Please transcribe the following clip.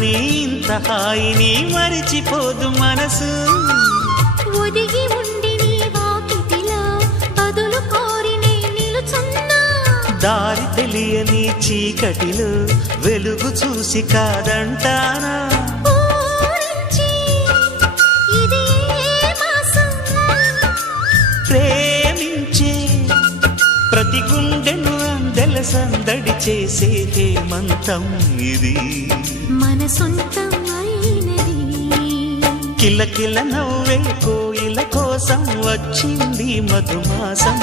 ఉండని ఇంత హాయిని మరిచిపోదు మనసు. ఒదిగి ఉండి నీ వాకిటిలో బదులు కోరి నే నిలుచున్నా. దారి తెలియని చీకటిలో వెలుగు చూసి కాదంటానా. ప్రేమించే ప్రతి గుండెను అందెల సందడి చేసే హేమంతం ఇది. మన సొంతం అయినది. కిలకిల నవ్వే కోయిల కోసం వచ్చింది మధుమాసం.